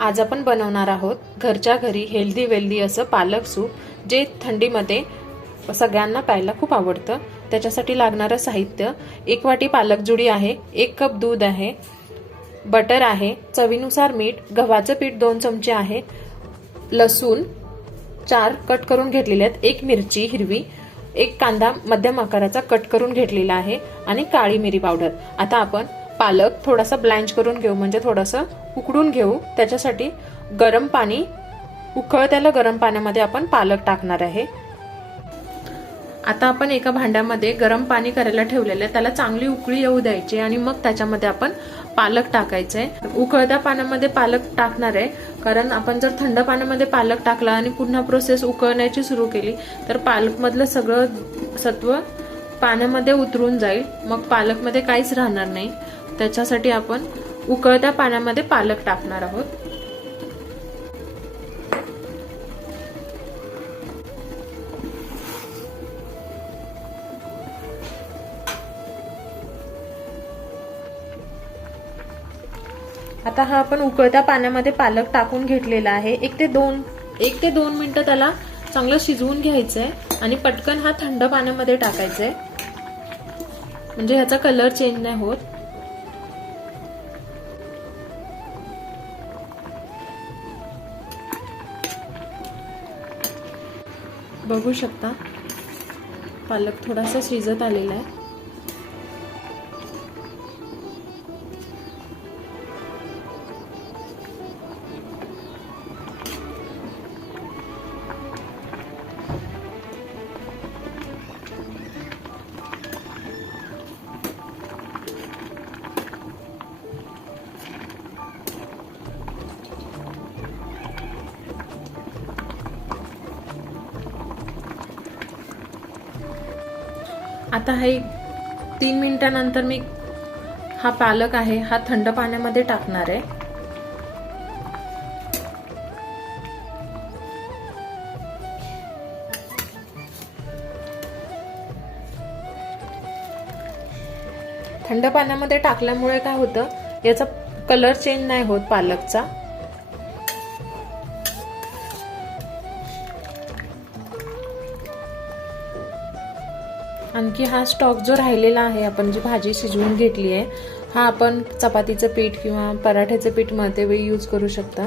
आज आपण बनवणार आहोत घरच्या घरी हेल्दी वेल्दी असं पालक सूप, जे थंडीमध्ये सगळ्यांना प्यायला खूप आवडतं। त्याच्यासाठी लागणारं साहित्य: 1 वाटी पालक जुडी आहे, 1 कप दूध आहे, बटर आहे, चवीनुसार मीठ, गव्हाचं पीठ 2 चमचे आहे, लसूण 4 कट करून घेतलेले आहेत, 1 मिरची हिरवी, 1 कांदा मध्यम आकाराचा कट करून घेतलेला आहे आणि काळी मिरी पावडर। आता आपण पालक थोडासा ब्लँच करून घेऊ, म्हणजे थोडासा उकडून घेऊ। त्याच्यासाठी गरम पाणी, उकळत्याला गरम पाण्यामध्ये आपण पालक टाकणार आहे। आता आपण एका भांड्यामध्ये गरम पाणी करायला ठेवलेलं आहे, त्याला चांगली उकळी येऊ द्यायची आणि मग त्याच्यामध्ये आपण पालक टाकायचे। उकळत्या पाण्यामध्ये पालक टाकणार आहे, कारण आपण जर थंड पाण्यामध्ये पालक टाकला आणि पुन्हा प्रोसेस उकळण्याची सुरू केली तर पालकमधलं सगळं सत्व पाण्यामध्ये उतरून जाईल, मग पालकमध्ये काहीच राहणार नाही। त्याच्यासाठी आपण उकळत्या पाण्यामध्ये पालक टाकणार आहोत। आता हा आपण उकळत्या पाण्यामध्ये पालक टाकून घेतलेला आहे। 1 ते 2 मिनिटं त्याला चांगलं शिजवून घ्यायचंय आणि पटकन हा थंड पाण्यामध्ये टाकायचंय, म्हणजे ह्याचा कलर चेंज नाही होत। बघू शकता पालक थोडासा शिजत आलेला आहे। आता हे 3 मिनिटांनंतर मी हा पालक आहे हा थंड पाण्यामध्ये टाकणार आहे। थंड पाण्यामध्ये टाकल्यामुळे काय होतं, याचा कलर चेंज नाही होत पालकचा। आणखी हा स्टॉक जो राहिलेला आहे, आपण जी भाजी शिजवून घेतली आहे, हा आपण चपातीचं पीठ किंवा पराठ्याचं पीठ मळते वेळी यूज करू शकता।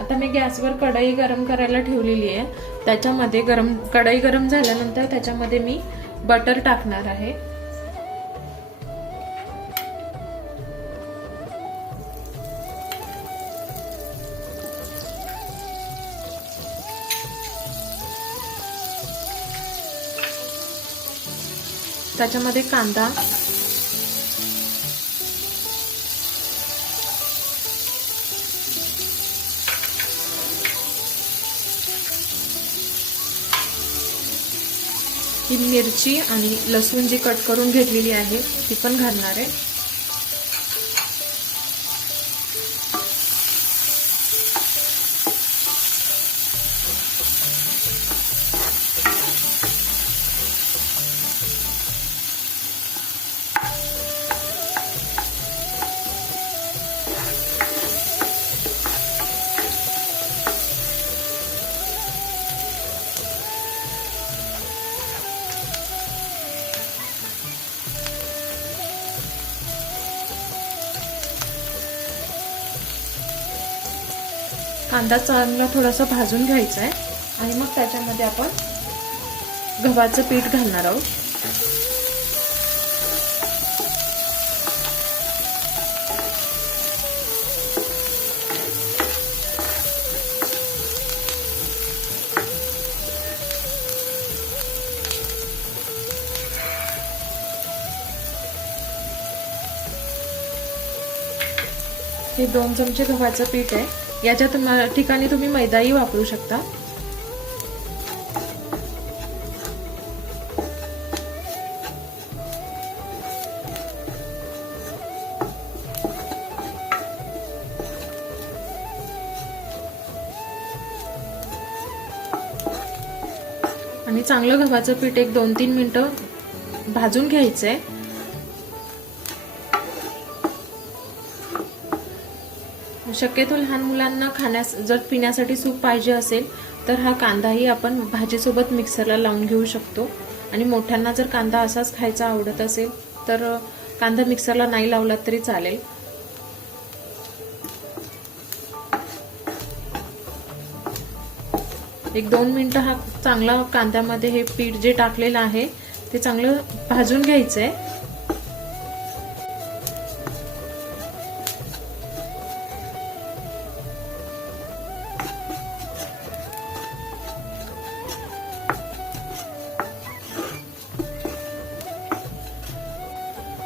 आता मी गॅसवर कढई गरम करायला ठेवलेली आहे। त्याच्यामध्ये कढई गरम झाल्यानंतर त्याच्यामध्ये मी बटर टाकणार आहे। त्याच्यामध्ये कांदा, ही मिरची आणि लसूण जी कट करून घेतलेली आहे ती पण घालणार आहे। कांदा चांगला थोडासा भाजून घ्यायचा आहे आणि मग त्याच्यामध्ये आपण गव्हाचं पीठ घालणार आहोत। हे 2 चमचे गव्हाचं पीठ आहे, याच्या ठिकाणी तुम्ही मैदाही वापरू शकता। आणि चांगलं गव्हाचं पीठ एक 2-3 मिनिटं भाजून घ्यायचंय. शक्यतो लहान मुलांना जर पिण्यासाठी सूप पाहिजे असेल तर हा कांदाही आपण भाजीसोबत मिक्सरला लावून घेऊ शकतो. आणि मोठ्यांना जर कांदा असाच खायचा आवडत असेल तर कांदा मिक्सरला नाही लावला तरी चालेल. एक 2 मिनिटं हा चांगला कांद्यामध्ये हे पीठ जे टाकलेलं आहे ते चांगलं भाजून घ्यायचंय.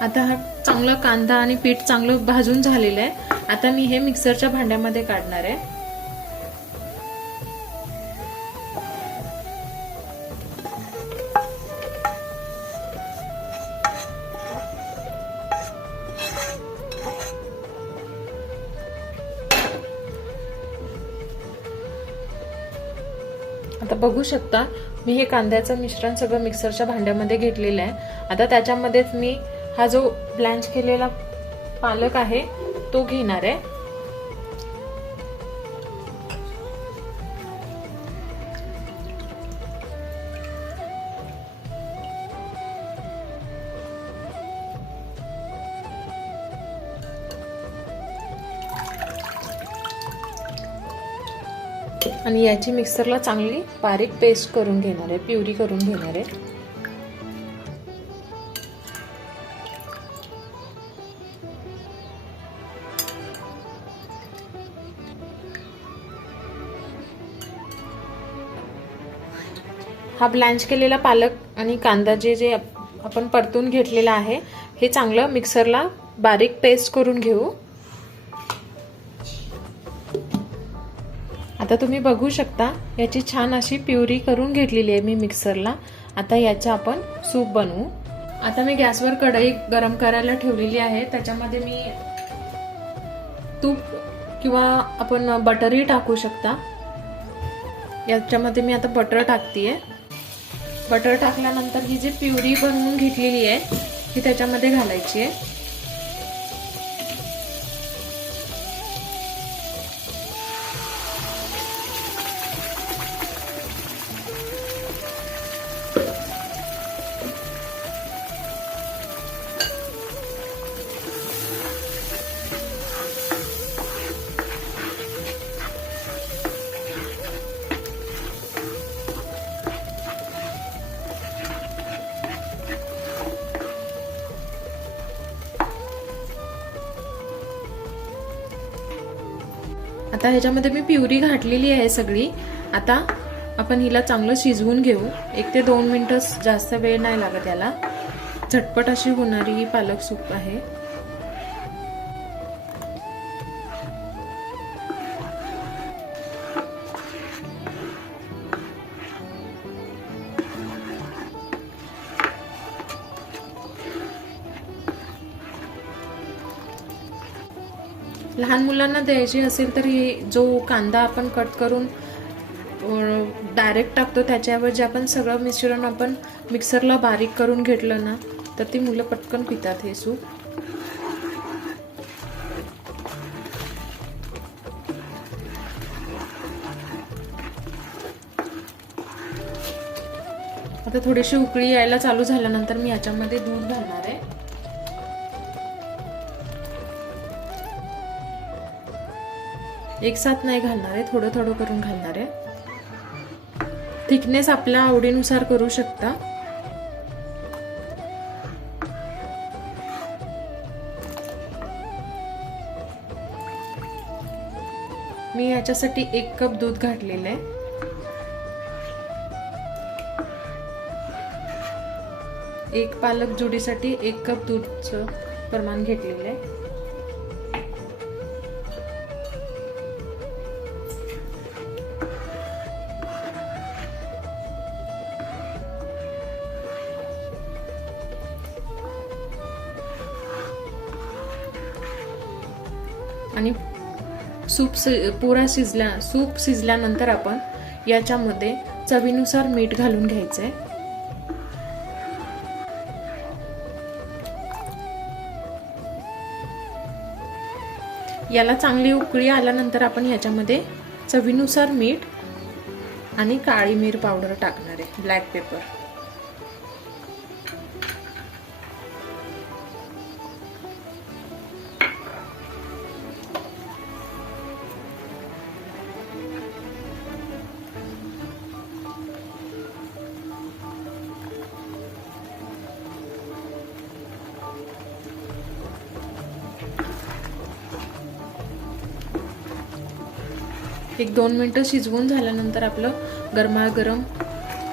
आता हा चांगला कांदा आणि पीठ चांगलं भाजून झालेलं आहे. आता मी हे मिक्सरच्या भांड्यामध्ये काढणार आहे. आता बघू शकता मी हे कांद्याचं मिश्रण सगळं मिक्सरच्या भांड्यामध्ये घेतलेलं आहे. आता त्याच्यामध्येच मी हा जो ब्लँच केलेला पालक आहे तो घेणार आहे. आणि याची मिक्सरला चांगली बारीक पेस्ट करून घेणार आहे, प्युरी करून घेणार आहे. हा ब्लँच केलेला पालक आणि कांदा जे आपण परतून घेतलेला आहे हे चांगलं मिक्सरला बारीक पेस्ट करून घेऊ. आता तुम्ही बघू शकता याची छान अशी प्युरी करून घेतलेली आहे मी मिक्सरला. आता याचा आपण सूप बनवू. आता मी गॅसवर कढई गरम करायला ठेवलेली आहे. त्याच्यामध्ये मी तूप किंवा आपण बटरही टाकू शकता. याच्यामध्ये मी आता बटर टाकतेय. बटर टाकल्यानंतर ही जी प्युरी बनवून घेतलेली आहे ती त्याच्यामध्ये घालायची आहे. आता ह्याच्यामध्ये मी प्युरी घातलेली आहे सगळी. आता आपण हिला चांगलं शिजवून घेऊ. 1 ते 2 मिनिटं, जास्त वेळ नाही लागत याला. झटपट अशी होणारी ही पालक सूप आहे. लहान मुलांना द्यायची असेल तर जो कांदा आपण कट करून डायरेक्ट टाकतो त्याच्याऐवजी आपण सगळं मिश्रण आपण मिक्सरला बारीक करून घेतलं ना तर ती मुलं पटकन पितात हे सूप. आता थोडीशी उकळी यायला चालू झाल्यानंतर मी याच्यामध्ये दूध घालणार आहे. एक साथ नाही घालणार आहे, थोडं थोडं करून घालणार आहे. थिकनेस आपल्या आवडीनुसार करू शकता. मी याच्यासाठी 1 कप दूध घातलेलं आहे. एक पालक जुडीसाठी 1 कप दूधचं प्रमाण घेतलेलं आहे. आणि सूप शिजल्यानंतर आपण याच्यामध्ये चवीनुसार मीठ घालून घ्यायचंय। याला चांगली उकळी आल्यानंतर आपण याच्यामध्ये चवीनुसार मीठ आणि काळी मिरी पावडर टाकणार आहे, ब्लॅक पेपर। एक 2 मिनिटं शिजवून झाल्यानंतर आपलं गरमागरम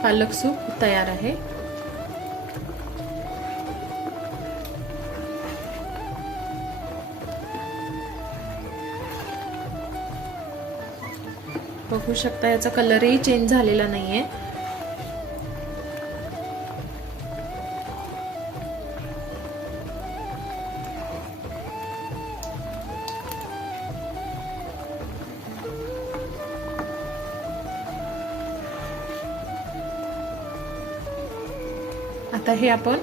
पालक सूप तयार आहे। बघू शकता याचा कलरही चेंज झालेला नाहीये। आता हे आपण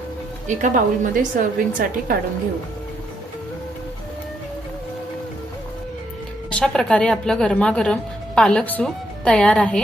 एका बाउलमध्ये सर्विंग साठी काढून घेऊ। अशा प्रकारे आपलं गरमागरम पालक सूप तयार आहे।